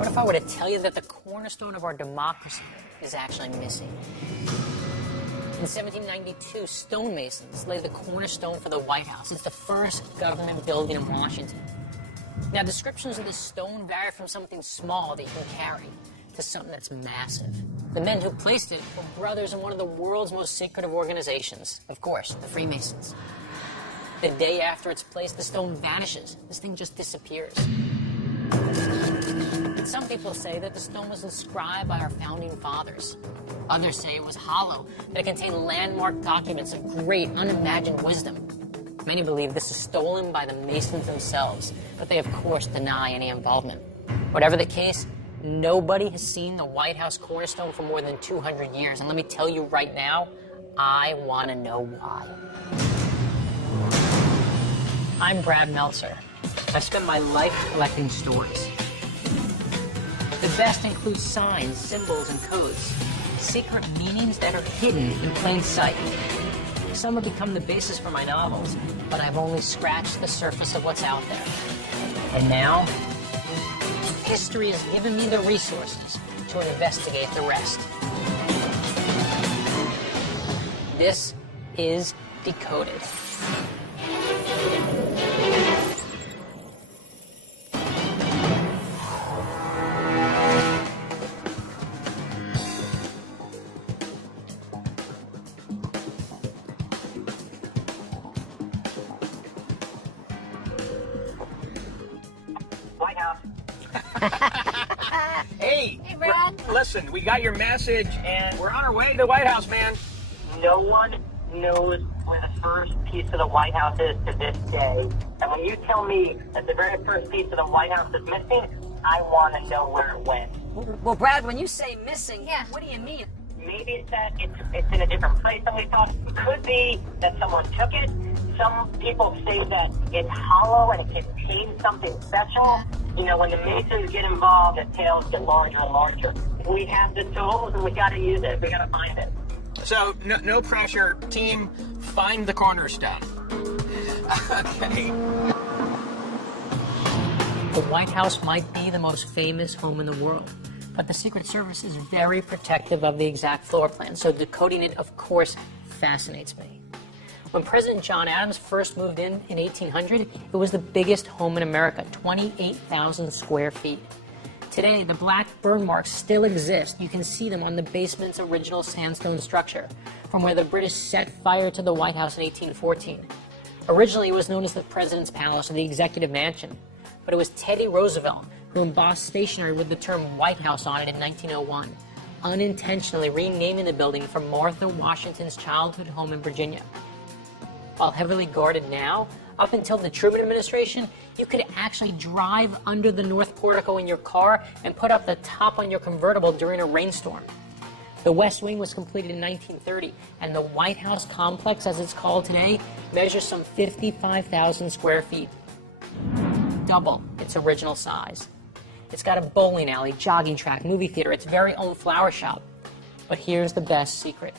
What if I were to tell you that the cornerstone of our democracy is actually missing? In 1792, stonemasons laid the cornerstone for the White House. It's the first government building in Washington. Now, descriptions of this stone vary from something small that you can carry to something that's massive. The men who placed it were brothers in one of the world's most secretive organizations. Of course, the Freemasons. The day after it's placed, the stone vanishes. This thing just disappears. Some people say that the stone was inscribed by our founding fathers. Others say it was hollow, that it contained landmark documents of great, unimagined wisdom. Many believe this is stolen by the Masons themselves, but they, of course, deny any involvement. Whatever the case, nobody has seen the White House cornerstone for more than 200 years, and let me tell you right now, I want to know why. I'm Brad Meltzer. I've spent my life collecting stories. The best include signs, symbols, and codes, secret meanings that are hidden in plain sight. Some have become the basis for my novels, but I've only scratched the surface of what's out there. And now, history has given me the resources to investigate the rest. This is Decoded. White House. Hey, Brad. Listen, we got your message, and we're on our way to the White House, man. No one knows where the first piece of the White House is to this day. And when you tell me that the very first piece of the White House is missing, I want to know where it went. Well, Brad, when you say missing, what do you mean? Maybe it's that it's in a different place than we thought. It could be that someone took it. Some people say that it's hollow and it contains something special. You know, when the Masons get involved, the tales get larger and larger. We have the tools and we got to use it. We got to find it. So, no pressure. Team, find the cornerstone. Okay. The White House might be the most famous home in the world, but the Secret Service is very protective of the exact floor plan, so decoding it, of course, fascinates me. When President John Adams first moved in 1800, it was the biggest home in America, 28,000 square feet. Today, the black burn marks still exist. You can see them on the basement's original sandstone structure, from where the British set fire to the White House in 1814. Originally, it was known as the President's Palace or the Executive Mansion, but it was Teddy Roosevelt who embossed stationery with the term White House on it in 1901, unintentionally renaming the building from Martha Washington's childhood home in Virginia. While heavily guarded now, up until the Truman administration, you could actually drive under the north portico in your car and put up the top on your convertible during a rainstorm. The West Wing was completed in 1930, and the White House complex, as it's called today, measures some 55,000 square feet. Double its original size. It's got a bowling alley, jogging track, movie theater, its very own flower shop. But here's the best secret.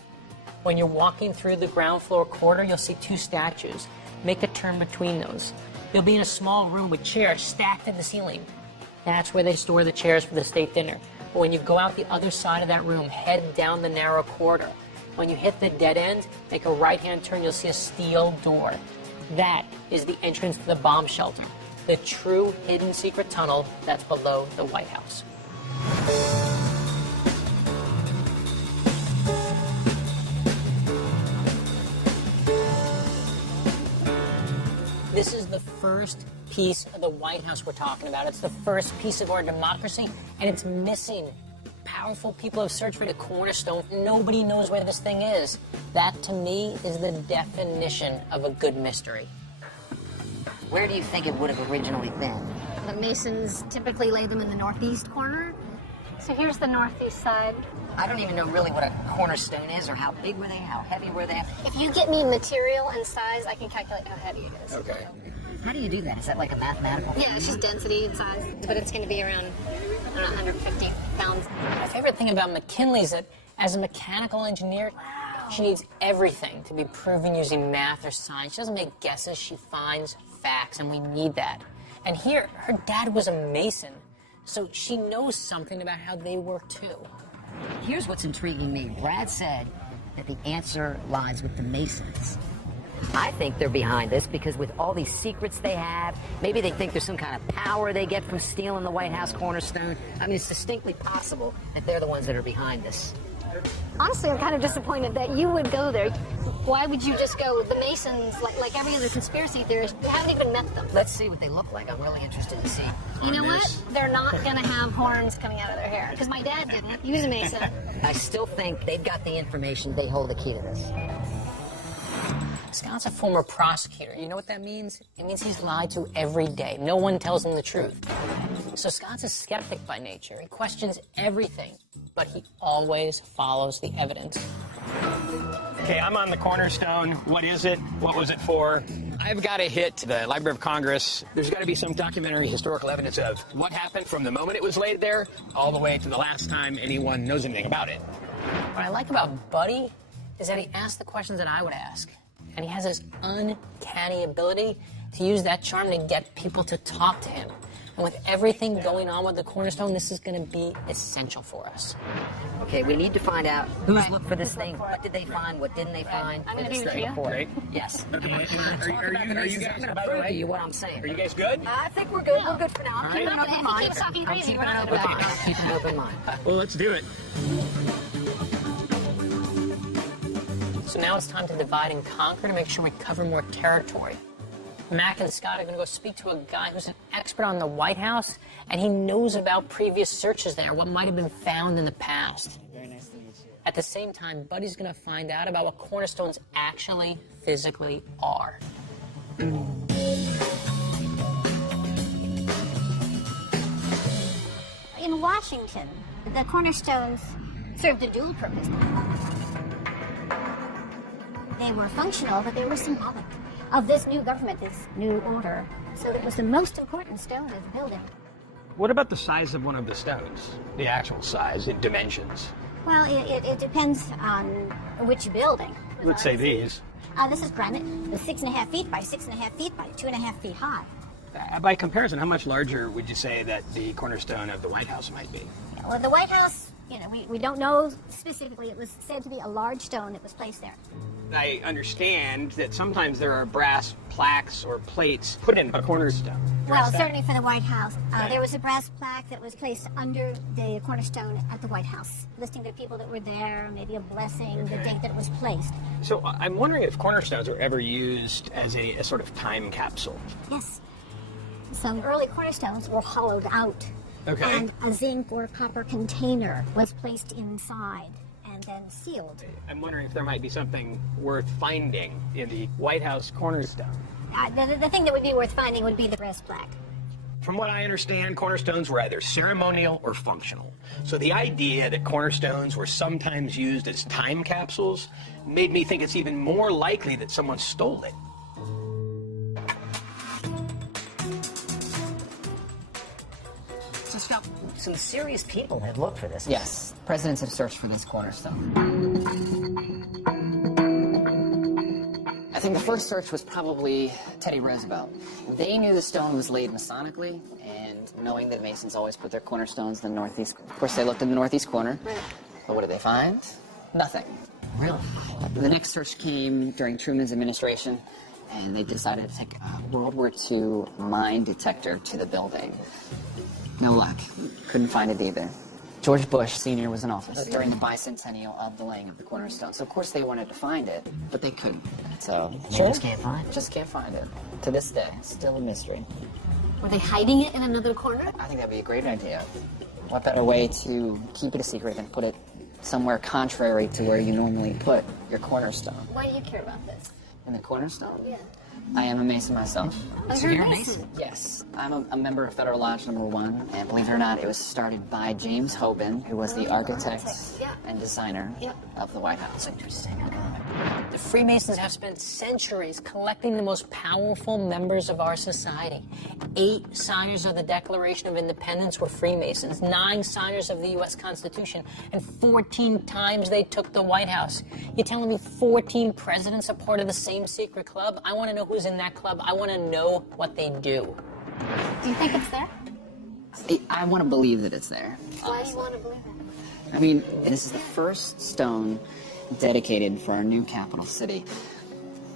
When you're walking through the ground floor corridor, you'll see two statues. Make a turn between those. You'll be in a small room with chairs stacked in the ceiling. That's where they store the chairs for the state dinner. But when you go out the other side of that room, head down the narrow corridor. When you hit the dead end, make a right-hand turn, you'll see a steel door. That is the entrance to the bomb shelter, the true hidden secret tunnel that's below the White House. This is the first piece of the White House we're talking about. It's the first piece of our democracy, and it's missing. Powerful people have searched for the cornerstone. Nobody knows where this thing is. That, to me, is the definition of a good mystery. Where do you think it would have originally been? The Masons typically lay them in the northeast corner. So here's the northeast side. I don't even know really what a cornerstone is, or how big were they, how heavy were they? If you get me material and size, I can calculate how heavy it is. Okay. How do you do that? Is that like a mathematical? Yeah, it's just density and size. But it's going to be around, I don't know, 150 pounds. My favorite thing about McKinley is that as a mechanical engineer, she needs everything to be proven using math or science. She doesn't make guesses, she finds facts, and we need that. And here, her dad was a mason. So she knows something about how they work too. Here's what's intriguing me. Brad said that the answer lies with the Masons. I think they're behind this because with all these secrets they have, maybe they think there's some kind of power they get from stealing the White House cornerstone. I mean, it's distinctly possible that they're the ones that are behind this. Honestly, I'm kind of disappointed that you would go there. Why would you just go with the Masons, like every other conspiracy theorist? You haven't even met them. Let's see what they look like. I'm really interested to see. You know what? They're not going to have horns coming out of their hair, because my dad didn't. He was a Mason. I still think they've got the information. They hold the key to this. Scott's a former prosecutor. You know what that means? It means he's lied to every day. No one tells him the truth. So Scott's a skeptic by nature. He questions everything, but he always follows the evidence. Okay, I'm on the cornerstone. What is it? What was it for? I've got to hit the Library of Congress. There's got to be some documentary historical evidence of what happened from the moment it was laid there all the way to the last time anyone knows anything about it. What I like about Buddy is that he asks the questions that I would ask. And he has this uncanny ability to use that charm to get people to talk to him. And with everything going on with the cornerstone, this is going to be essential for us. Okay, we need to find out who's looked for this thing. What did they find? What didn't they find? I'm going to do it for you. Great. Yes. Okay, are you guys, by the Prove to way, you what I'm saying. are you guys good? I think we're good. We're good for now. I'm right. keeping an open If he mind. keeps talking crazy, we're not Keeping going an to open mind. Keeping an open mind. Well, let's do it. So now it's time to divide and conquer to make sure we cover more territory. Mac and Scott are going to go speak to a guy who's an expert on the White House, and he knows about previous searches there, what might have been found in the past. Very nice to meet you. At the same time, Buddy's going to find out about what cornerstones actually physically are. In Washington, the cornerstones served a dual purpose. They were functional, but they were symbolic of this new government, this new order. So it was the most important stone of the building. What about the size of one of the stones? The actual size, in dimensions? Well, it depends on which building. Let's say these. This is granite. It's 6.5 feet by 6.5 feet by 2.5 feet high. By comparison, how much larger would you say that the cornerstone of the White House might be? Well, the White House, we don't know specifically. It was said to be a large stone that was placed there. I understand that sometimes there are brass plaques or plates put in a cornerstone. Well, certainly for the White House. There was a brass plaque that was placed under the cornerstone at the White House, listing the people that were there, maybe a blessing, the date that it was placed. So I'm wondering if cornerstones were ever used as a sort of time capsule. Yes. Some early cornerstones were hollowed out. Okay. And a zinc or copper container was placed inside and then sealed. I'm wondering if there might be something worth finding in the White House cornerstone. The thing that would be worth finding would be the brass plaque. From what I understand, cornerstones were either ceremonial or functional. So the idea that cornerstones were sometimes used as time capsules made me think it's even more likely that someone stole it. So, Scott, some serious people have looked for this. Yes, presidents have searched for this cornerstone. I think the first search was probably Teddy Roosevelt. They knew the stone was laid masonically, and knowing that Masons always put their cornerstones in the northeast. Of course, they looked in the northeast corner. But what did they find? Nothing. Really? The next search came during Truman's administration, and they decided to take a World War II mine detector to the building. No luck. Couldn't find it either. George Bush Sr. was in office during the bicentennial of the laying of the cornerstone. So, of course, they wanted to find it, but they couldn't. So, They just can't find it. Just can't find it. To this day, it's still a mystery. Were they hiding it in another corner? I think that'd be a great idea. What better way to keep it a secret than put it somewhere contrary to where you normally put your cornerstone? Why do you care about this? In the cornerstone? Yeah. I am a Mason myself. Oh, you're a Mason. Yes, I'm a member of Federal Lodge Number 1, and believe it or not, it was started by James Hoban, who was the architect Yeah. and designer Yeah. of the White House. The Freemasons have spent centuries collecting the most powerful members of our society. 8 signers of the Declaration of Independence were Freemasons, 9 signers of the U.S. Constitution, and 14 times they took the White House. You're telling me 14 presidents are part of the same secret club? I want to know who's in that club. I want to know what they do. Do you think it's there? I want to believe that it's there. Why do you want to believe that? I mean, this is the first stone dedicated for our new capital city.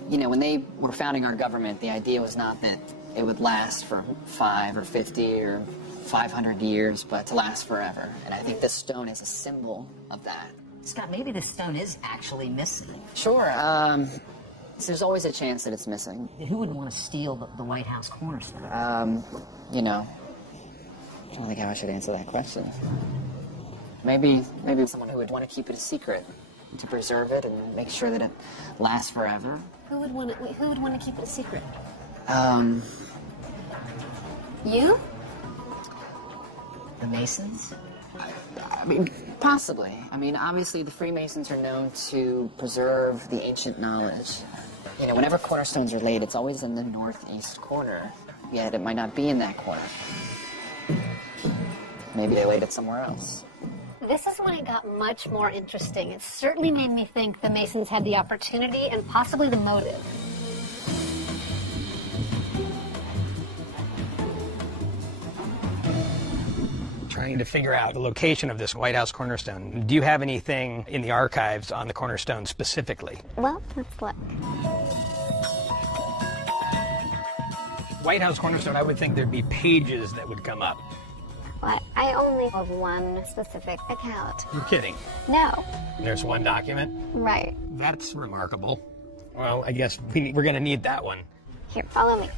You know, when they were founding our government, the idea was not that it would last for 5 or 50 or 500 years, but to last forever. And I think this stone is a symbol of that. Scott, maybe this stone is actually missing. Sure, so there's always a chance that it's missing. Who would want to steal the White House cornerstone? You know, I don't think how I should answer that question. Maybe someone who would want to keep it a secret, to preserve it and make sure that it lasts forever. Who would want to keep it a secret? You? The Masons? I mean, possibly. I mean, obviously the Freemasons are known to preserve the ancient knowledge. You know, whenever cornerstones are laid, it's always in the northeast corner, yet it might not be in that corner. Maybe they laid it somewhere else. This is when it got much more interesting. It certainly made me think the Masons had the opportunity and possibly the motive. Trying to figure out the location of this White House cornerstone. Do you have anything in the archives on the cornerstone specifically? Well, let's look. White House cornerstone, I would think there'd be pages that would come up. Well, I only have one specific account. You're kidding. No. There's one document? Right. That's remarkable. Well, I guess we're going to need that one. Here, follow me.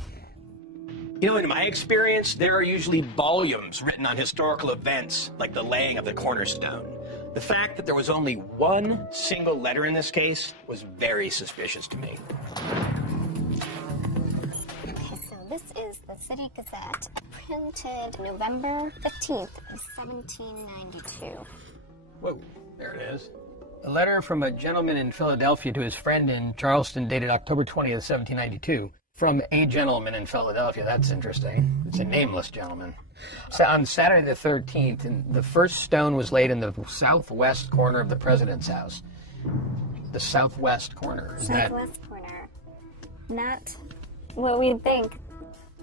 You know, in my experience, there are usually volumes written on historical events, like the laying of the cornerstone. The fact that there was only one single letter in this case was very suspicious to me. Okay, so this is the City Gazette, printed November 15th of 1792. Whoa, there it is. A letter from a gentleman in Philadelphia to his friend in Charleston dated October 20th, 1792. From a gentleman in Philadelphia. That's interesting. It's a nameless gentleman. So on Saturday the 13th, and the first stone was laid in the southwest corner of the president's house. The southwest corner. Southwest corner. Not what we'd think.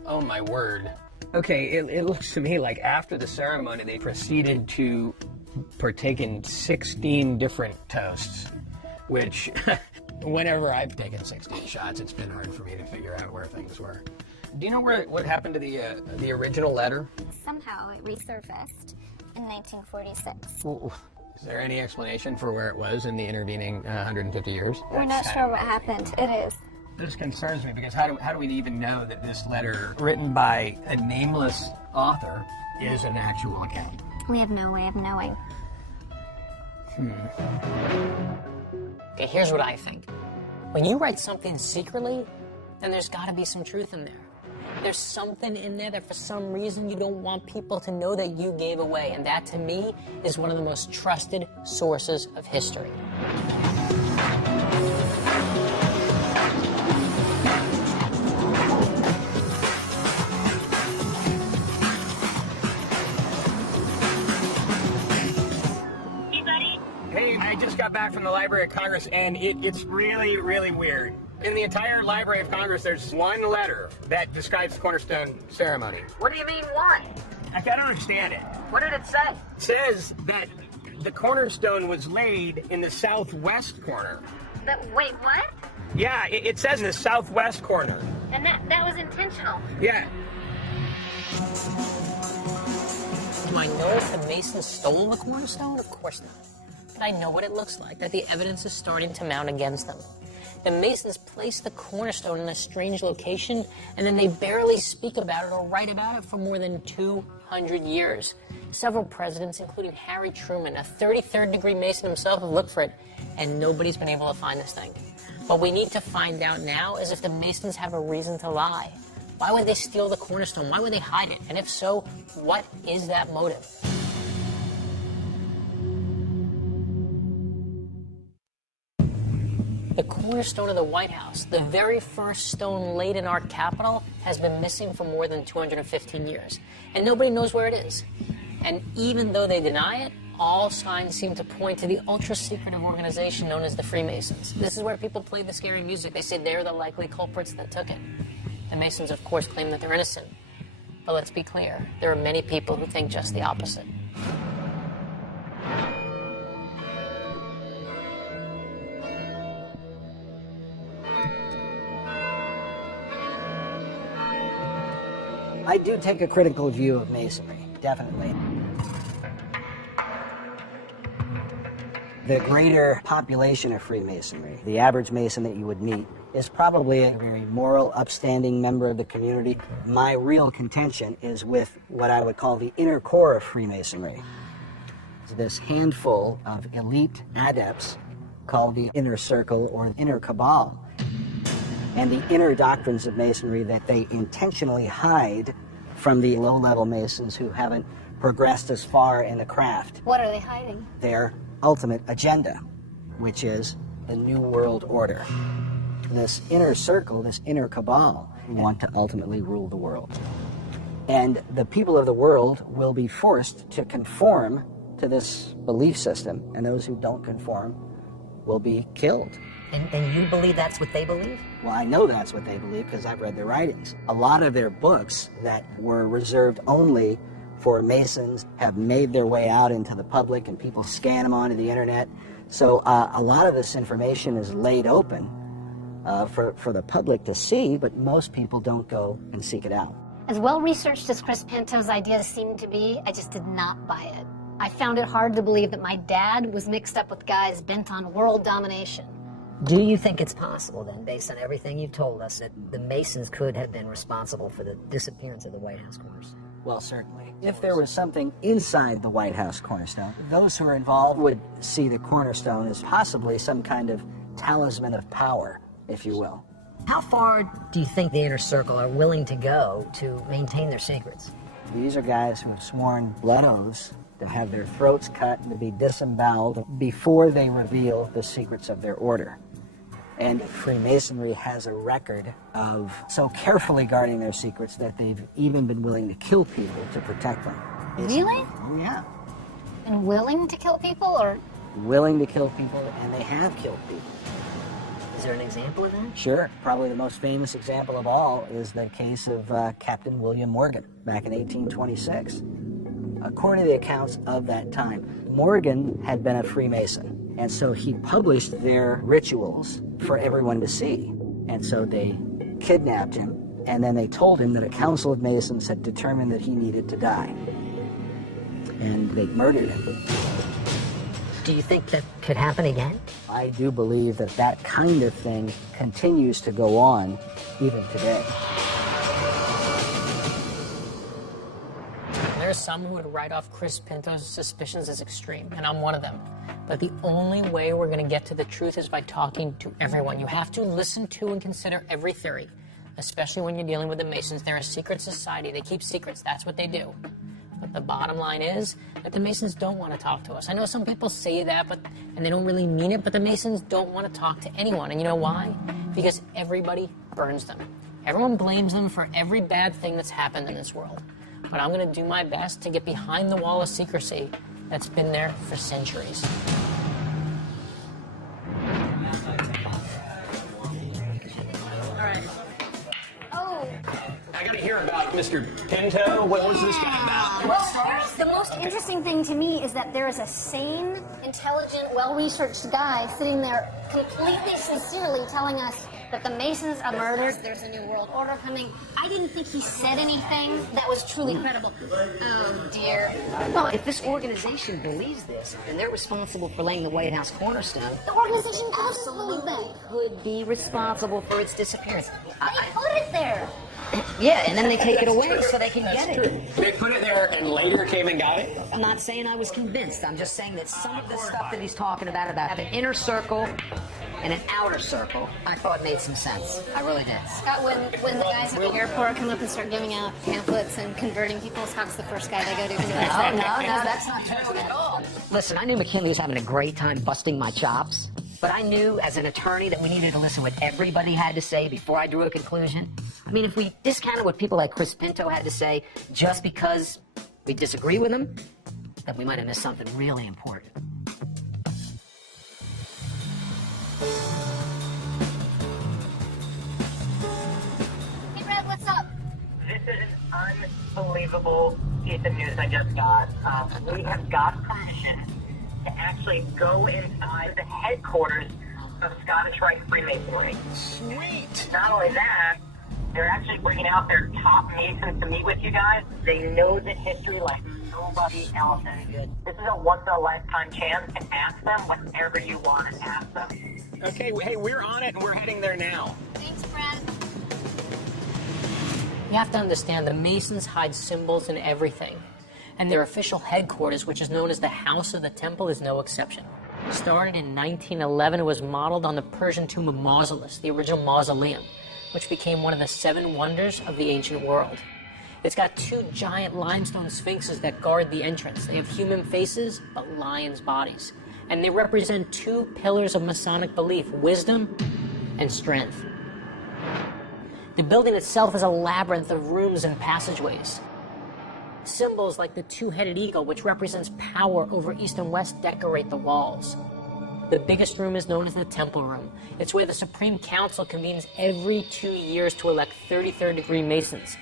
Oh my word. Okay, it looks to me like after the ceremony they proceeded to partake in 16 different toasts, which whenever I've taken 16 shots, it's been hard for me to figure out where things were. Do you know what happened to the original letter? Somehow it resurfaced in 1946. Is there any explanation for where it was in the intervening 150 years? We're not sure what happened. It is. This concerns me because how do we even know that this letter, written by a nameless author, is an actual account? We have no way of knowing. Okay, here's what I think. When you write something secretly, then there's got to be some truth in there. There's something in there that for some reason you don't want people to know that you gave away, and that to me is one of the most trusted sources of history. I just got back from the Library of Congress, and it's really, really weird. In the entire Library of Congress, there's one letter that describes the cornerstone ceremony. What do you mean, why? I don't understand it. What did it say? It says that the cornerstone was laid in the southwest corner. Wait, what? Yeah, it says in the southwest corner. And that was intentional. Yeah. Do I know if the Masons stole the cornerstone? Of course not. But I know what it looks like, that the evidence is starting to mount against them. The Masons placed the cornerstone in a strange location, and then they barely speak about it or write about it for more than 200 years. Several presidents, including Harry Truman, a 33rd degree Mason himself, have looked for it, and nobody's been able to find this thing. What we need to find out now is if the Masons have a reason to lie. Why would they steal the cornerstone? Why would they hide it? And if so, what is that motive? The cornerstone of the White House, the very first stone laid in our Capitol, has been missing for more than 215 years. And nobody knows where it is. And even though they deny it, all signs seem to point to the ultra-secretive organization known as the Freemasons. This is where people play the scary music. They say they're the likely culprits that took it. The Masons, of course, claim that they're innocent. But let's be clear, there are many people who think just the opposite. I do take a critical view of Masonry, definitely. The greater population of Freemasonry, the average Mason that you would meet, is probably a very moral, upstanding member of the community. My real contention is with what I would call the inner core of Freemasonry. This handful of elite adepts called the inner circle or inner cabal, and the inner doctrines of Masonry that they intentionally hide from the low-level Masons who haven't progressed as far in the craft. What are they hiding? Their ultimate agenda, which is the New World Order. This inner circle, this inner cabal, want to ultimately rule the world. And the people of the world will be forced to conform to this belief system, and those who don't conform will be killed. And you believe that's what they believe? Well, I know that's what they believe because I've read their writings. A lot of their books that were reserved only for Masons have made their way out into the public, and people scan them onto the internet. So a lot of this information is laid open for the public to see, but most people don't go and seek it out. As well-researched as Chris Pinto's ideas seemed to be, I just did not buy it. I found it hard to believe that my dad was mixed up with guys bent on world domination. Do you think it's possible then, based on everything you've told us, that the Masons could have been responsible for the disappearance of the White House cornerstone? Well, certainly. If there was something inside the White House cornerstone, those who are involved would see the cornerstone as possibly some kind of talisman of power, if you will. How far do you think the inner circle are willing to go to maintain their secrets? These are guys who have sworn blood oaths to have their throats cut and to be disemboweled before they reveal the secrets of their order. And Freemasonry has a record of so carefully guarding their secrets that they've even been willing to kill people to protect them. Really? Oh, yeah. And willing to kill people, or? Willing to kill people, and they have killed people. Is there an example of that? Sure. Probably the most famous example of all is the case of Captain William Morgan back in 1826. According to the accounts of that time, Morgan had been a Freemason, and so he published their rituals for everyone to see. And so they kidnapped him, and then they told him that a council of Masons had determined that he needed to die. And they murdered him. Do you think that could happen again? I do believe that that kind of thing continues to go on even today. There's some who would write off Chris Pinto's suspicions as extreme, and I'm one of them. But the only way we're going to get to the truth is by talking to everyone. You have to listen to and consider every theory, especially when you're dealing with the Masons. They're a secret society. They keep secrets. That's what they do. But the bottom line is that the Masons don't want to talk to us. I know some people say that, and they don't really mean it, but the Masons don't want to talk to anyone. And you know why? Because everybody burns them. Everyone blames them for every bad thing that's happened in this world. But I'm going to do my best to get behind the wall of secrecy that's been there for centuries. All right. Oh. I gotta hear about Mr. Pinto. What was this guy about? Well, the most interesting thing to me is that there is a sane, intelligent, well-researched guy sitting there completely sincerely telling us that the Masons are murdered, there's a new world order coming. I didn't think he said anything that was truly credible. Oh, dear. Well, if this organization believes this, and they're responsible for laying the White House cornerstone, The organization doesn't believe absolutely that. could be responsible for its disappearance. They put it there. Yeah, and then they take it away so they can get it. They put it there and later came and got it? I'm not saying I was convinced. I'm just saying that some of the stuff that he's talking about an inner circle and an outer circle, I thought made some sense. I really did. Scott, when the guys at the airport come up and start giving out pamphlets and converting people, Scott's the first guy they go to. No, that's not true at all. Listen, I knew McKinley was having a great time busting my chops, but I knew as an attorney that we needed to listen to what everybody had to say before I drew a conclusion. I mean, if we discounted what people like Chris Pinto had to say just because we disagree with them, then we might have missed something really important. Hey, Brad, what's up? This is an unbelievable piece of news I just got. We have got permission to actually go inside the headquarters of Scottish Rite Freemasonry. Sweet. Not only that, they're actually bringing out their top masons to meet with you guys. They know the history like nobody else. This is a once-in-a-lifetime chance to ask them whatever you want to ask them. Okay, hey, we're on it and we're heading there now. Thanks, Brad. You have to understand, the Masons hide symbols in everything. And their official headquarters, which is known as the House of the Temple, is no exception. Started in 1911, it was modeled on the Persian tomb of Mausolus, the original mausoleum, which became one of the 7 wonders of the ancient world. It's got 2 giant limestone sphinxes that guard the entrance. They have human faces, but lions' bodies. And they represent 2 pillars of Masonic belief, wisdom and strength. The building itself is a labyrinth of rooms and passageways. Symbols like the 2-headed eagle, which represents power over east and west, decorate the walls. The biggest room is known as the Temple Room. It's where the Supreme Council convenes every 2 years to elect 33rd degree Masons.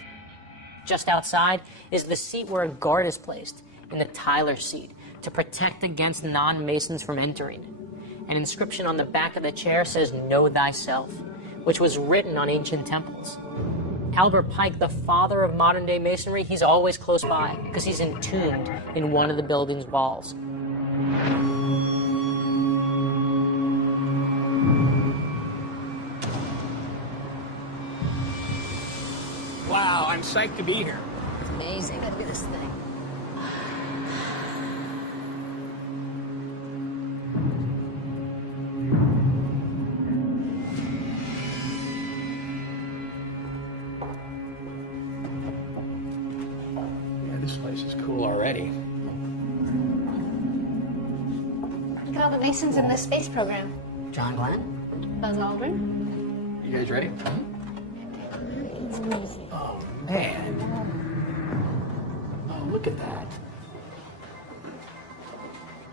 Just outside is the seat where a guard is placed, in the Tyler seat, to protect against non-Masons from entering. An inscription on the back of the chair says, "Know thyself," which was written on ancient temples. Albert Pike, the father of modern-day Masonry, he's always close by because he's entombed in one of the building's walls. Wow, I'm psyched to be here. It's amazing. Look at this thing. Yeah, this place is cool already. Look at all the Masons in this space program. John Glenn? Buzz Aldrin. You guys ready? Oh, man. Oh, look at that.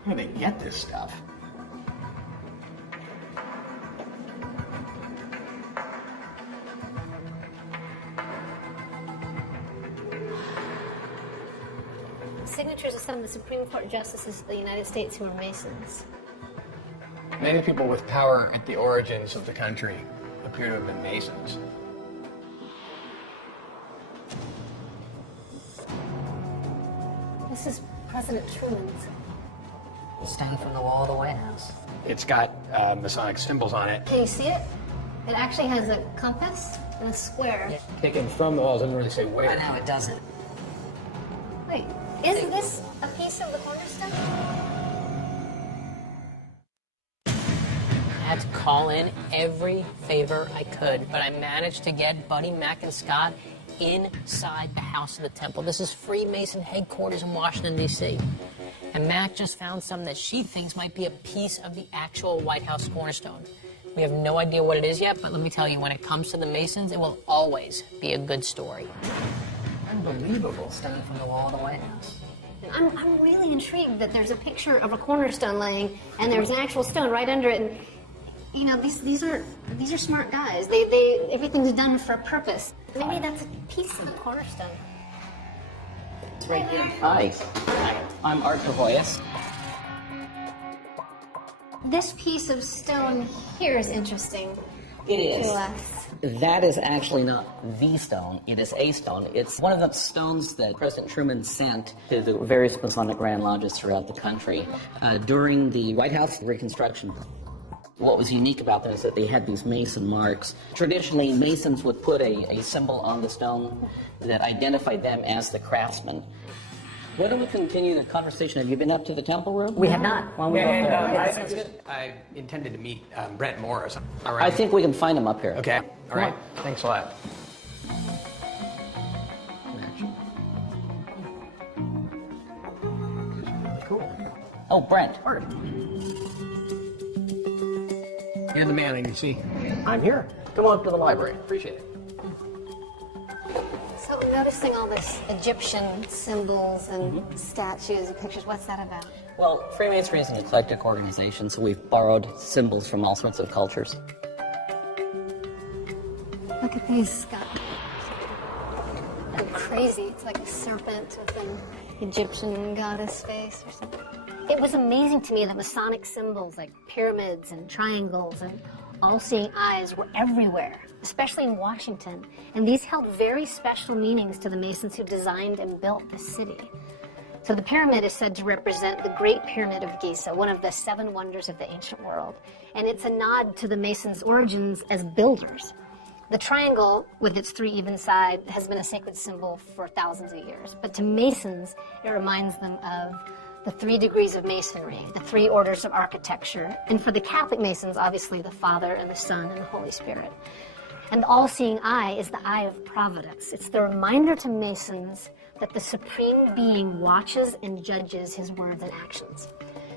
Where do they get this stuff? Signatures of some of the Supreme Court justices of the United States who were Masons. Many people with power at the origins of the country appear to have been Masons. This is President Truman's. Stone from the wall of the White House. It's got Masonic symbols on it. Can you see it? It actually has a compass and a square. Taken from the walls, doesn't really say Right where. now it doesn't. Wait, is this a piece of the cornerstone? I had to call in every favor I could, but I managed to get Buddy, Mac, and Scott inside the House of the Temple. This is Freemason headquarters in Washington, D.C. And Mac just found some that she thinks might be a piece of the actual White House cornerstone. We have no idea what it is yet, but let me tell you, when it comes to the Masons, it will always be a good story. Unbelievable. Stone from the wall of the White House. I'm really intrigued that there's a picture of a cornerstone laying and there's an actual stone right under it. And you know, these are smart guys. They everything's done for a purpose. Maybe that's a piece of the cornerstone. It's right here. Hi, I'm Art Cavoyas. This piece of stone here is interesting It is. to us. That is actually not the stone. It is a stone. It's one of the stones that President Truman sent to the various Masonic Grand Lodges throughout the country during the White House reconstruction. What was unique about them is that they had these Mason marks. Traditionally, Masons would put a symbol on the stone that identified them as the craftsman. Why don't we continue the conversation? Have you been up to the temple room? We have not. Why don't we go up there? I intended to meet Brent Morris. All I think we can find him up here. Okay. All right. Thanks a lot. Oh, Brent. You're the man I need to see. I'm here. Come on up to the library. Appreciate it. So noticing all this Egyptian symbols and statues and pictures, what's that about? Well, Freemasonry is an eclectic organization, so we've borrowed symbols from all sorts of cultures. Look at these, Scott. crazy. It's like a serpent with an Egyptian goddess face or something. It was amazing to me that Masonic symbols like pyramids and triangles and all-seeing eyes were everywhere, especially in Washington. And these held very special meanings to the Masons who designed and built the city. So the pyramid is said to represent the Great Pyramid of Giza, one of the 7 wonders of the ancient world. And it's a nod to the Masons' origins as builders. The triangle, with its 3 even sides, has been a sacred symbol for thousands of years. But to Masons, it reminds them of the 3 degrees of Masonry, the 3 orders of architecture. And for the Catholic Masons, obviously the Father and the Son and the Holy Spirit. And the all-seeing eye is the eye of providence. It's the reminder to Masons that the Supreme Being watches and judges his words and actions.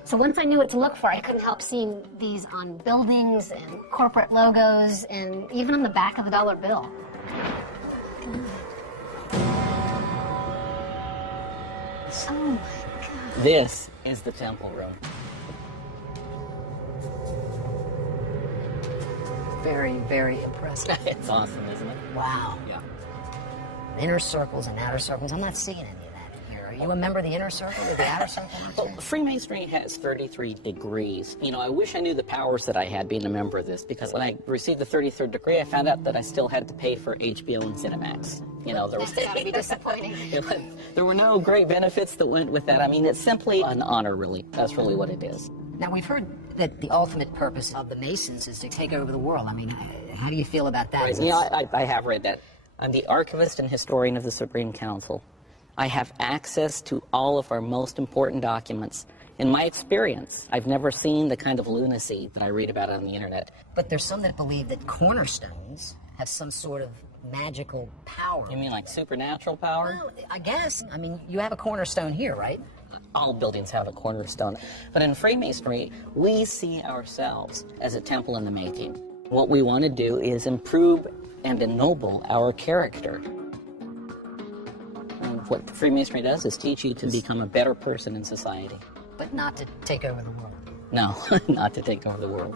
So once I knew what to look for, I couldn't help seeing these on buildings and corporate logos and even on the back of the dollar bill. Oh my God. This is the temple room. Very, very impressive. It's awesome, isn't it? Wow. Yeah. Inner circles and outer circles. I'm not seeing any of that here. Are you a member of the inner circle or the outer circle? Well, Freemasonry has 33 degrees. You know, I wish I knew the powers that I had being a member of this, because when I received the 33rd degree, I found out that I still had to pay for HBO and Cinemax. You know, there was That's gotta be disappointing. there were no great benefits that went with that. I mean, it's simply an honor, really. That's really what it is. Now, we've heard that the ultimate purpose of the Masons is to take over the world. I mean, how do you feel about that? Right. Yeah, I have read that. I'm the archivist and historian of the Supreme Council. I have access to all of our most important documents. In my experience, I've never seen the kind of lunacy that I read about on the internet. But there's some that believe that cornerstones have some sort of magical power. You mean like supernatural power? Well, I guess. I mean, you have a cornerstone here, right? All buildings have a cornerstone. But in Freemasonry, we see ourselves as a temple in the making. What we want to do is improve and ennoble our character. And what Freemasonry does is teach you to become a better person in society. But not to take over the world. No, not to take over the world.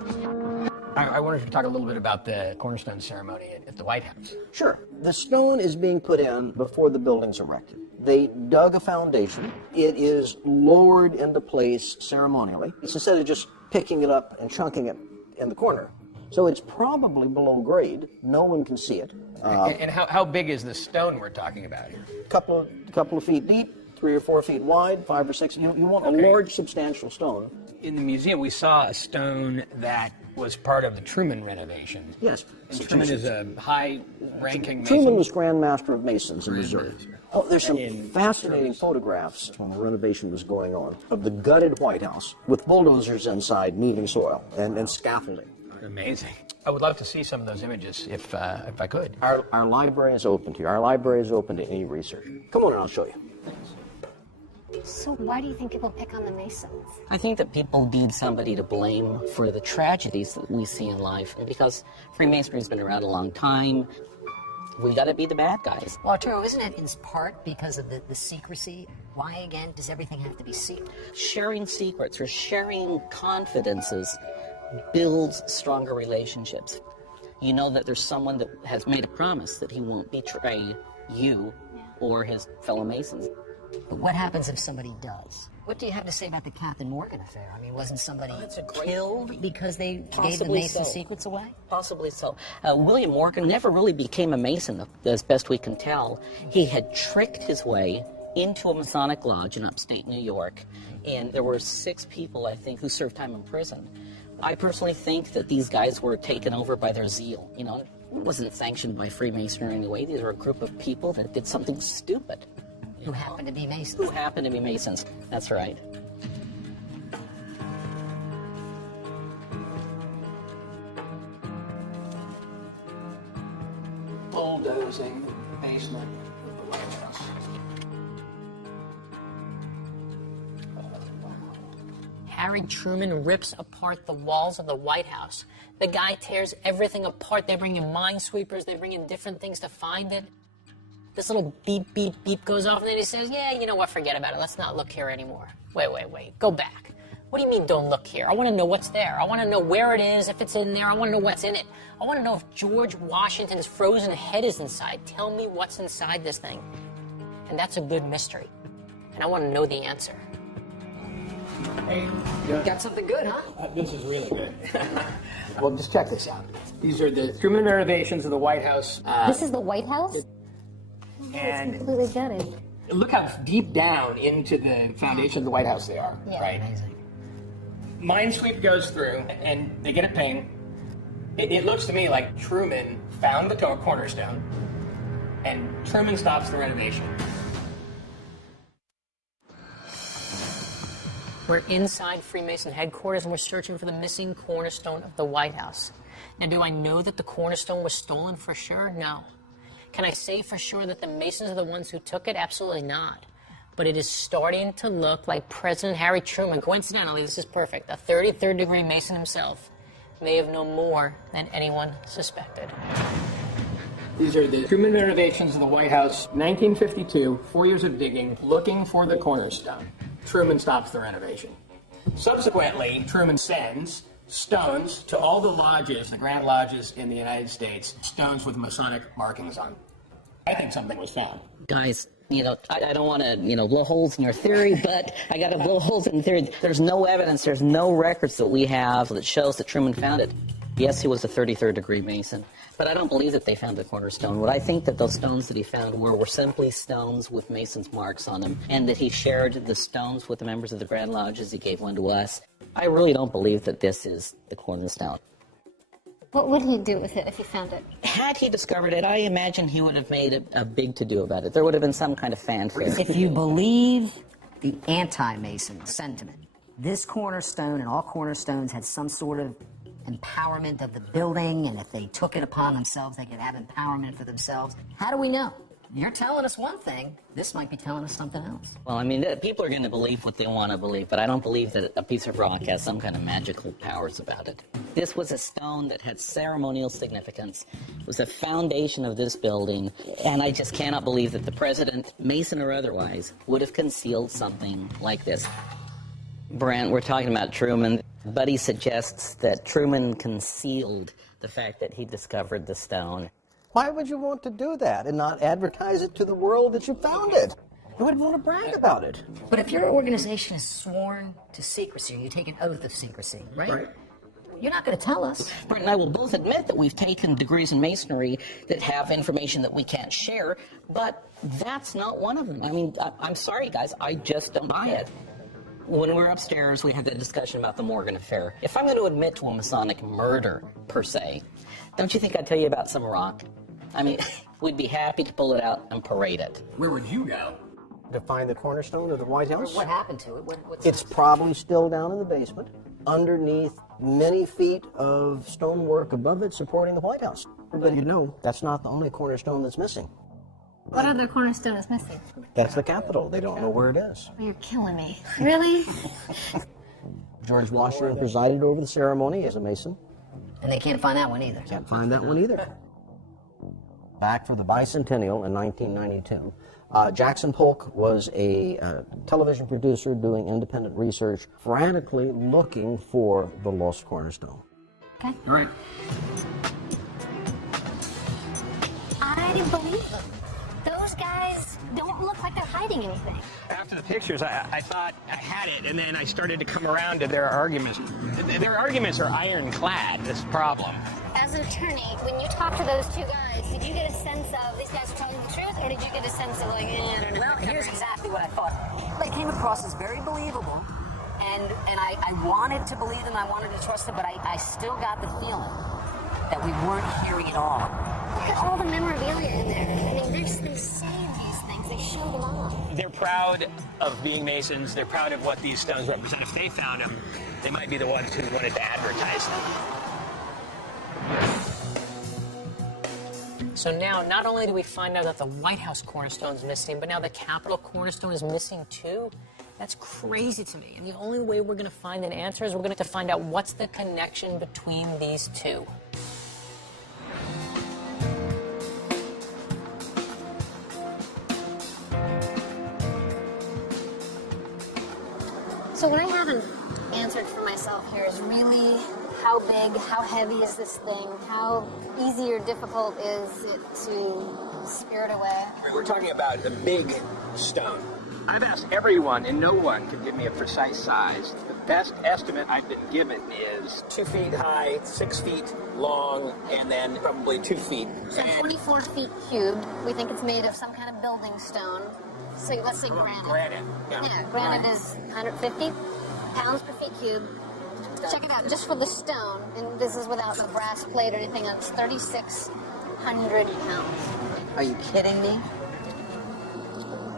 I wonder if you could talk a little bit about the cornerstone ceremony at the White House. Sure. The stone is being put in before the building's erected. They dug a foundation. It is lowered into place ceremonially. It's instead of just picking it up and chunking it in the corner. So it's probably below grade. No one can see it. And how big is the stone we're talking about here? Couple of feet deep, 3 or 4 feet wide, 5 or 6. You want a large, substantial stone. In the museum, we saw a stone that was part of the Truman renovation. Yes. And Truman is a high-ranking Mason. Truman was Grand Master of Masons in Missouri. Oh, there's some fascinating photographs when the renovation was going on of the gutted White House with bulldozers inside moving soil and scaffolding. Amazing. I would love to see some of those images if I could. Our library is open to you. Our library is open to any research. Come on and I'll show you. So why do you think people pick on the Masons? I think that people need somebody to blame for the tragedies that we see in life. And because Freemasonry's been around a long time, we got to be the bad guys. Well, Arturo, isn't it in part because of the secrecy? Why, again, does everything have to be secret? Sharing secrets or sharing confidences builds stronger relationships. You know that there's someone that has made a promise that he won't betray you or his fellow Masons. But what happens if somebody does? What do you have to say about the Captain Morgan affair? I mean, wasn't somebody killed because they gave the Mason secrets away? Possibly so. William Morgan never really became a Mason, as best we can tell. He had tricked his way into a Masonic lodge in upstate New York, and there were 6 people, I think, who served time in prison. I personally think that these guys were taken over by their zeal. You know, it wasn't sanctioned by Freemasonry anyway. These were a group of people that did something stupid. Who happened to be Masons. Who happened to be Masons. That's right. Bulldozing the basement of the White House. Harry Truman rips apart the walls of the White House. The guy tears everything apart. They bring in minesweepers. They bring in different things to find it. This little beep, beep, beep goes off, and then he says, yeah, you know what, forget about it. Let's not look here anymore. Wait, go back. What do you mean don't look here? I want to know what's there. I want to know where it is, if it's in there. I want to know what's in it. I want to know if George Washington's frozen head is inside. Tell me what's inside this thing. And that's a good mystery. And I want to know the answer. Hey, Got something good, huh? this is really good. Well, just check this out. These are the Truman renovations of the White House. This is the White House? And It's completely gutted. look how deep down into the foundation of the White House they are, right? Amazing. Minesweep goes through, and they get a ping. It looks to me like Truman found the cornerstone, and Truman stops the renovation. We're inside Freemason headquarters and we're searching for the missing cornerstone of the White House. Now, do I know that the cornerstone was stolen for sure? No. Can I say for sure that the Masons are the ones who took it? Absolutely not. But it is starting to look like President Harry Truman, coincidentally, this is perfect, a 33rd degree Mason himself, may have known more than anyone suspected. These are the Truman renovations of the White House, 1952, 4 years of digging, looking for the cornerstone. Truman stops the renovation. Subsequently, Truman sends stones to all the lodges, the Grand Lodges in the United States, stones with Masonic markings on. I think something was found. Guys, I don't want to, blow holes in your theory, but I got to blow holes in the theory. There's no evidence, there's no records that we have that shows that Truman found it. Yes, he was a 33rd degree Mason, but I don't believe that they found the cornerstone. What I think that those stones that he found were simply stones with Mason's marks on them, and that he shared the stones with the members of the Grand Lodge as he gave one to us. I really don't believe that this is the cornerstone. What would he do with it if he found it? Had he discovered it, I imagine he would have made a big to-do about it. There would have been some kind of fanfare. If you believe the anti-Mason sentiment, this cornerstone and all cornerstones had some sort of empowerment of the building, and if they took it upon themselves, they could have empowerment for themselves. How do we know? You're telling us one thing. This might be telling us something else. Well, I mean, people are going to believe what they want to believe, but I don't believe that a piece of rock has some kind of magical powers about it. This was a stone that had ceremonial significance. It was the foundation of this building, and I just cannot believe that the president, Mason or otherwise, would have concealed something like this. Brent, we're talking about Truman. Buddy suggests that Truman concealed the fact that he discovered the stone. Why would you want to do that and not advertise it to the world that you found it? You wouldn't want to brag about it. But if your organization is sworn to secrecy, you take an oath of secrecy, right? You're not going to tell us. Brent and I will both admit that we've taken degrees in masonry that have information that we can't share, but that's not one of them. I mean, I'm sorry, guys, I just don't buy it. When we're upstairs, we had the discussion about the Morgan affair. If I'm going to admit to a Masonic murder, per se, don't you think I'd tell you about some rock? I mean, we'd be happy to pull it out and parade it. Where would you go? To find the cornerstone of the White House? What happened to it? What's It's probably still down in the basement, underneath many feet of stonework above it supporting the White House. But you know, that's not the only cornerstone that's missing. What other cornerstone is missing? That's the Capitol. They don't know where it is. You're killing me. Really? George Washington presided over the ceremony as a Mason. And they can't find that one either. Can't find that one either. Back for the bicentennial in 1992, Jackson Polk was a television producer doing independent research, frantically looking for the lost cornerstone. Okay. All right. I didn't believe them. Those guys don't look like they're hiding anything. After the pictures, I thought I had it, and then I started to come around to their arguments. Their arguments are ironclad, this problem. As an attorney, when you talk to those two guys, did you get a sense of these guys are telling the truth, or did you get a sense of like, I don't know? Well, here's exactly what I thought. They came across as very believable, and I wanted to believe them, I wanted to trust them, but I still got the feeling that we weren't hearing it all. Look at all the memorabilia in there. I mean, they saved these things. They showed them off. They're proud of being Masons. They're proud of what these stones represent. If they found them, they might be the ones who wanted to advertise them. So now, not only do we find out that the White House cornerstone is missing, but now the Capitol cornerstone is missing too? That's crazy to me. And the only way we're going to find an answer is we're going to find out what's the connection between these two. So when I have an answered for myself here is really how big, how heavy is this thing, how easy or difficult is it to spirit away. We're talking about a big stone. I've asked everyone, and no one can give me a precise size. The best estimate I've been given is 2 feet high, 6 feet long, and then probably 2 feet. So 24 feet cubed. We think it's made of some kind of building stone. So let's say granite. Granite. Yeah, granite is 150 pounds per feet cubed. Check it out, just for the stone, and this is without the brass plate or anything else, 3,600 pounds. Are you kidding me?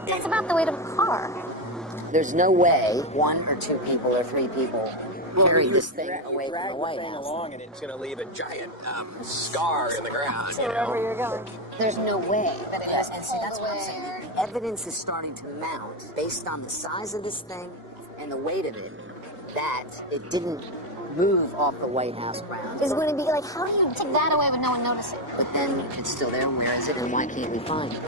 It's about the weight of a car. There's no way 1 or 2 people or 3 people carry this thing away from the White House. Along, and it's going to leave a giant scar in the ground. So wherever you're going. There's no way that it has And see, that's what I'm saying. Evidence is starting to mount based on the size of this thing and the weight of it that it didn't move off the White House grounds. It's going to be like, how do you take that away with no one noticing? But then it's still there, and where is it, and why can't we find it?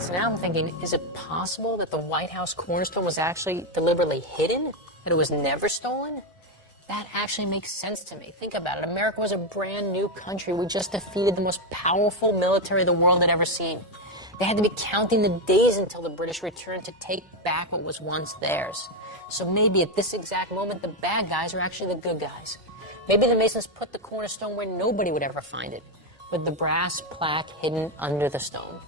So now I'm thinking, is it possible that the White House cornerstone was actually deliberately hidden? That it was never stolen? That actually makes sense to me. Think about it. America was a brand new country. We just defeated the most powerful military the world had ever seen. They had to be counting the days until the British returned to take back what was once theirs. So maybe at this exact moment, the bad guys are actually the good guys. Maybe the Masons put the cornerstone where nobody would ever find it, with the brass plaque hidden under the stone.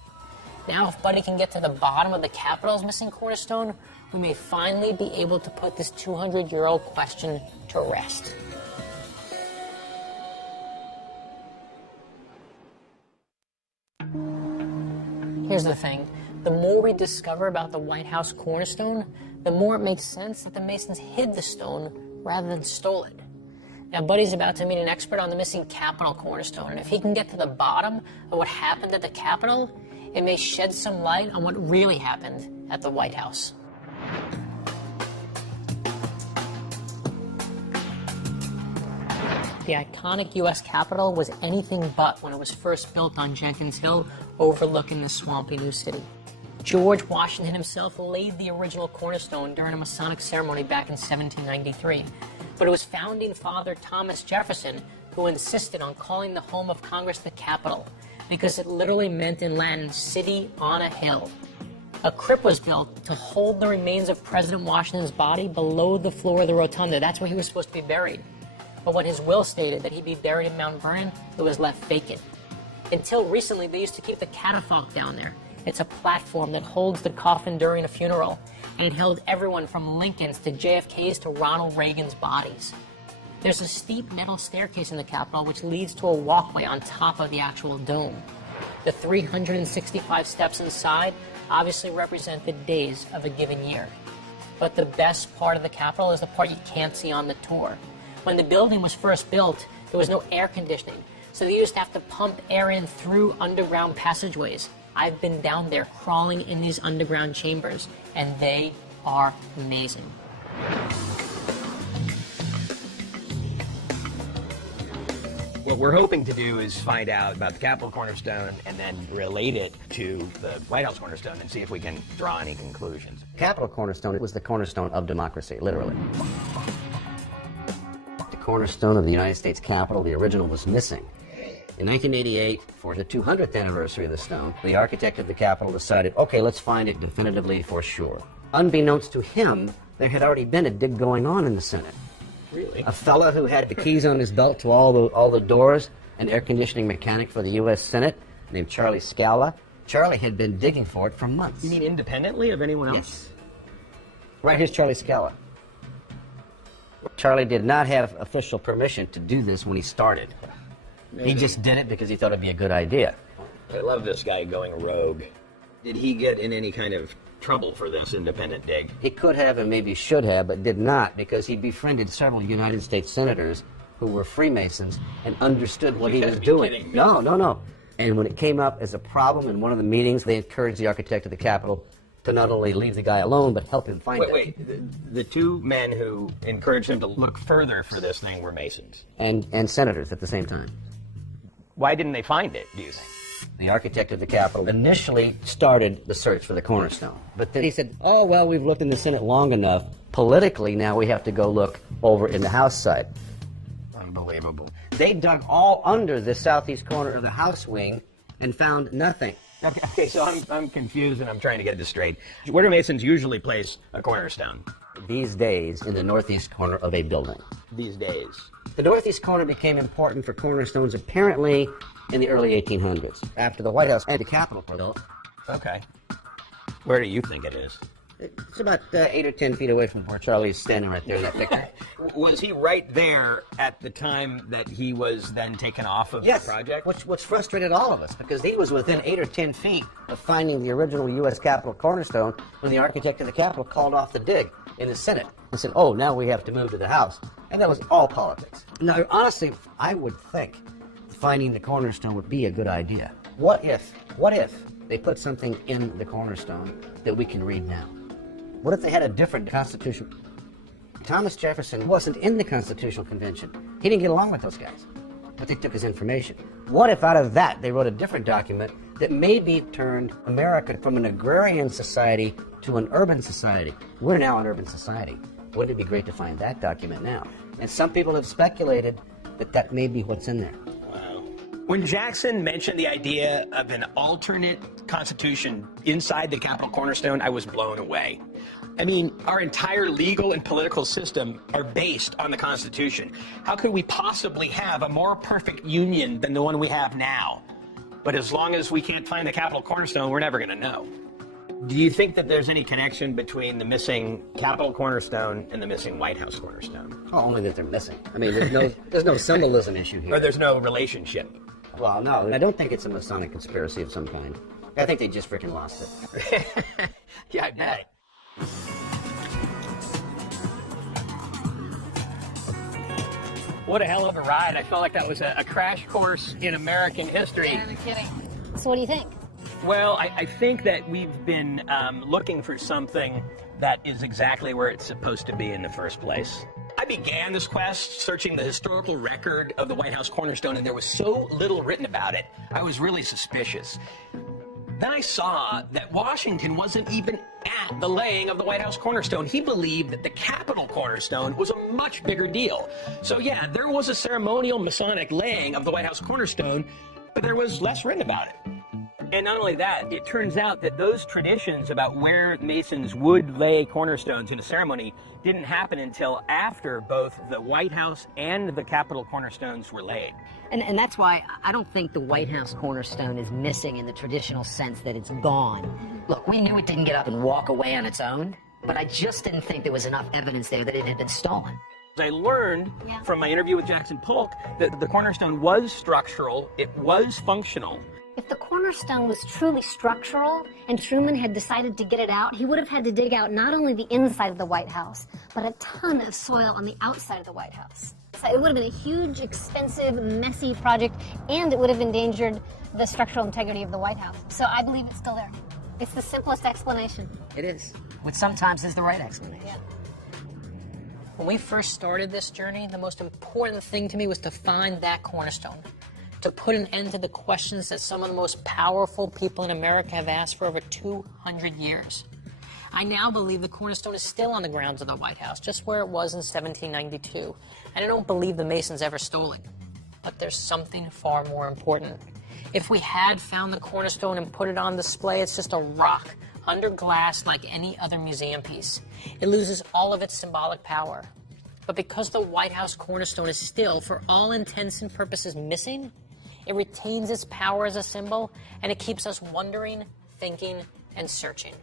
Now, if Buddy can get to the bottom of the Capitol's missing cornerstone, we may finally be able to put this 200-year-old question to rest. Here's the thing. The more we discover about the White House cornerstone, the more it makes sense that the Masons hid the stone rather than stole it. Now, Buddy's about to meet an expert on the missing Capitol cornerstone, and if he can get to the bottom of what happened at the Capitol, it may shed some light on what really happened at the White House. The iconic U.S. Capitol was anything but when it was first built on Jenkins Hill, overlooking the swampy new city. George Washington himself laid the original cornerstone during a Masonic ceremony back in 1793. But it was founding father Thomas Jefferson who insisted on calling the home of Congress the Capitol, because it literally meant in Latin, city on a hill. A crypt was built to hold the remains of President Washington's body below the floor of the rotunda. That's where he was supposed to be buried. But when his will stated that he'd be buried in Mount Vernon, it was left vacant. Until recently, they used to keep the catafalque down there. It's a platform that holds the coffin during a funeral, and it held everyone from Lincoln's to JFK's to Ronald Reagan's bodies. There's a steep metal staircase in the Capitol which leads to a walkway on top of the actual dome. The 365 steps inside obviously represent the days of a given year. But the best part of the Capitol is the part you can't see on the tour. When the building was first built, there was no air conditioning, so they used to have to pump air in through underground passageways. I've been down there crawling in these underground chambers, and they are amazing. What we're hoping to do is find out about the Capitol cornerstone and then relate it to the White House cornerstone and see if we can draw any conclusions. Capitol cornerstone was the cornerstone of democracy, literally. The cornerstone of the United States Capitol, the original, was missing. In 1988, for the 200th anniversary of the stone, the architect of the Capitol decided, okay, let's find it definitively for sure. Unbeknownst to him, there had already been a dig going on in the Senate. Really? A fella who had the keys on his belt to all the doors, an air conditioning mechanic for the U.S. Senate, named Charlie Scala. Charlie had been digging for it for months. You mean independently of anyone else? Yes. Right, here's Charlie Scala. Charlie did not have official permission to do this when he started. He just did it because he thought it'd be a good idea. I love this guy going rogue. Did he get in any kind of trouble for this independent dig? He could have and maybe should have, but did not, because he befriended several United States senators who were Freemasons and understood what he was doing. No. And when it came up as a problem in one of the meetings, they encouraged the architect of the Capitol to not only leave the guy alone, but help him find it. Wait. The two men who encouraged him to look further for this thing were Masons. And senators at the same time. Why didn't they find it, do you think? the architect of the Capitol, initially started the search for the cornerstone. But then he said, oh, well, we've looked in the Senate long enough. Politically, now we have to go look over in the House side. Unbelievable. They dug all under the southeast corner of the House wing and found nothing. Okay, so I'm confused and I'm trying to get this straight. Where do Masons usually place a cornerstone? These days, in the northeast corner of a building. These days. The northeast corner became important for cornerstones apparently in the early 1800s, after the White House and the Capitol were built. Okay. Where do you think it is? It's about 8 or 10 feet away from where Charlie's standing right there in that picture. Was he right there at the time that he was then taken off of Yes, the project? which frustrated all of us, because he was within 8 or 10 feet of finding the original U.S. Capitol cornerstone when the architect of the Capitol called off the dig in the Senate and said, oh, now we have to move to the House. And that was all politics. Now, honestly, I would think finding the cornerstone would be a good idea. What if they put something in the cornerstone that we can read now? What if they had a different constitution? Thomas Jefferson wasn't in the Constitutional Convention. He didn't get along with those guys, but they took his information. What if out of that they wrote a different document that maybe turned America from an agrarian society to an urban society? We're now an urban society. Wouldn't it be great to find that document now? And some people have speculated that that may be what's in there. When Jackson mentioned the idea of an alternate constitution inside the Capitol cornerstone, I was blown away. I mean, our entire legal and political system are based on the Constitution. How could we possibly have a more perfect union than the one we have now? But as long as we can't find the Capitol cornerstone, we're never going to know. Do you think that there's any connection between the missing Capitol cornerstone and the missing White House cornerstone? Oh, only that they're missing. I mean, there's no symbolism issue here. Or there's no relationship? Well, no, I don't think it's a Masonic conspiracy of some kind. I think they just freaking lost it. Yeah, I bet. What a hell of a ride. I felt like that was a crash course in American history. Yeah, no kidding. So what do you think? Well, I think that we've been looking for something that is exactly where it's supposed to be in the first place. I began this quest searching the historical record of the White House cornerstone, and there was so little written about it, I was really suspicious. Then I saw that Washington wasn't even at the laying of the White House cornerstone. He believed that the Capitol cornerstone was a much bigger deal. So yeah, there was a ceremonial Masonic laying of the White House cornerstone, but there was less written about it. And not only that, it turns out that those traditions about where Masons would lay cornerstones in a ceremony didn't happen until after both the White House and the Capitol cornerstones were laid. And that's why I don't think the White House cornerstone is missing in the traditional sense that it's gone. Look, we knew it didn't get up and walk away on its own, but I just didn't think there was enough evidence there that it had been stolen. I learned from my interview with Jackson Polk that the cornerstone was structural, it was functional. If the cornerstone was truly structural and Truman had decided to get it out, he would have had to dig out not only the inside of the White House, but a ton of soil on the outside of the White House. So it would have been a huge, expensive, messy project, and it would have endangered the structural integrity of the White House. So I believe it's still there. It's the simplest explanation. It is, which sometimes is the right explanation. Yeah. When we first started this journey, the most important thing to me was to find that cornerstone, to put an end to the questions that some of the most powerful people in America have asked for over 200 years. I now believe the cornerstone is still on the grounds of the White House, just where it was in 1792, and I don't believe the Masons ever stole it. But there's something far more important. If we had found the cornerstone and put it on display, it's just a rock under glass like any other museum piece. It loses all of its symbolic power. But because the White House cornerstone is still, for all intents and purposes, missing, it retains its power as a symbol, and it keeps us wondering, thinking, and searching.